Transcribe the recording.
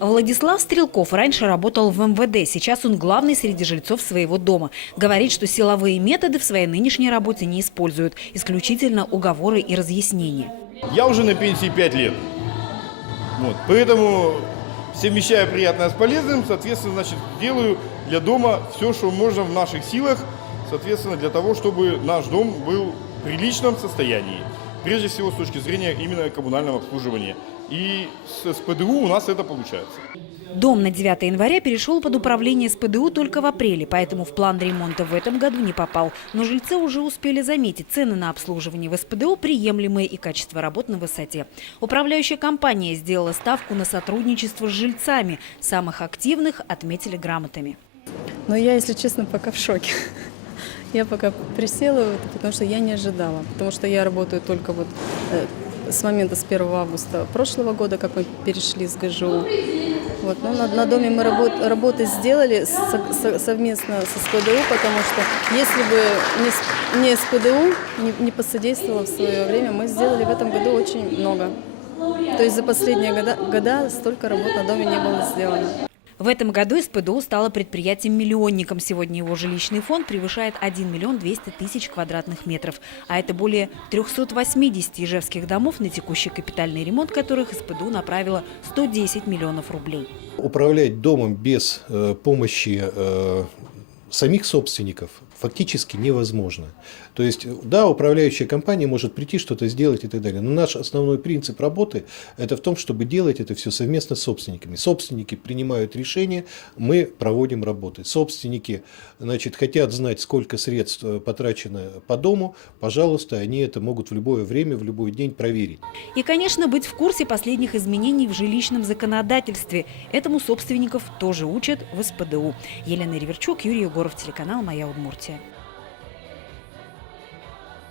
Владислав Стрелков раньше работал в МВД. Сейчас он главный среди жильцов своего дома. Говорит, что силовые методы в своей нынешней работе не используют. Исключительно уговоры и разъяснения. Я уже на пенсии 5 лет. Вот. Поэтому, совмещая приятное с полезным, соответственно, значит, делаю для дома все, что можно в наших силах, соответственно, для того, чтобы наш дом был в приличном состоянии. Прежде всего, с точки зрения именно коммунального обслуживания. И с СПДУ у нас это получается. Дом на 9 января перешел под управление СПДУ только в апреле, поэтому в план ремонта в этом году не попал. Но жильцы уже успели заметить, цены на обслуживание в СПДУ приемлемые и качество работ на высоте. Управляющая компания сделала ставку на сотрудничество с жильцами. Самых активных отметили грамотами. Но я, если честно, пока в шоке. Я пока присела, потому что я не ожидала. Потому что я работаю только вот э, с момента с 1 августа прошлого года, как мы перешли с ГЖУ. Вот, но на, на доме мы работ, работы сделали со- со- совместно со СПДУ, потому что если бы не, не СПДУ не, не посодействовало в свое время, мы сделали в этом году очень много. То есть за последние года, года столько работ на доме не было сделано. В этом году СПДУ стало предприятием-миллионником. Сегодня его жилищный фонд превышает 1 миллион 200 тысяч квадратных метров. А это более 380 ижевских домов, на текущий капитальный ремонт которых СПДУ направила 110 миллионов рублей. управлять домом без э, помощи э, самих собственников фактически невозможно. То есть, да, управляющая компания может прийти, что-то сделать и так далее. Но наш основной принцип работы – это в том, чтобы делать это все совместно с собственниками. Собственники принимают решения, мы проводим работы. Собственники, значит, хотят знать, сколько средств э, потрачено по дому, пожалуйста, они это могут в любое время, в любой день проверить. И, конечно, быть в курсе последних изменений в жилищном законодательстве. Этому собственников тоже учат в СПДУ. Елена Реверчук, Юрий Егоров, телеканал «Моя Удмуртия». হয়েছে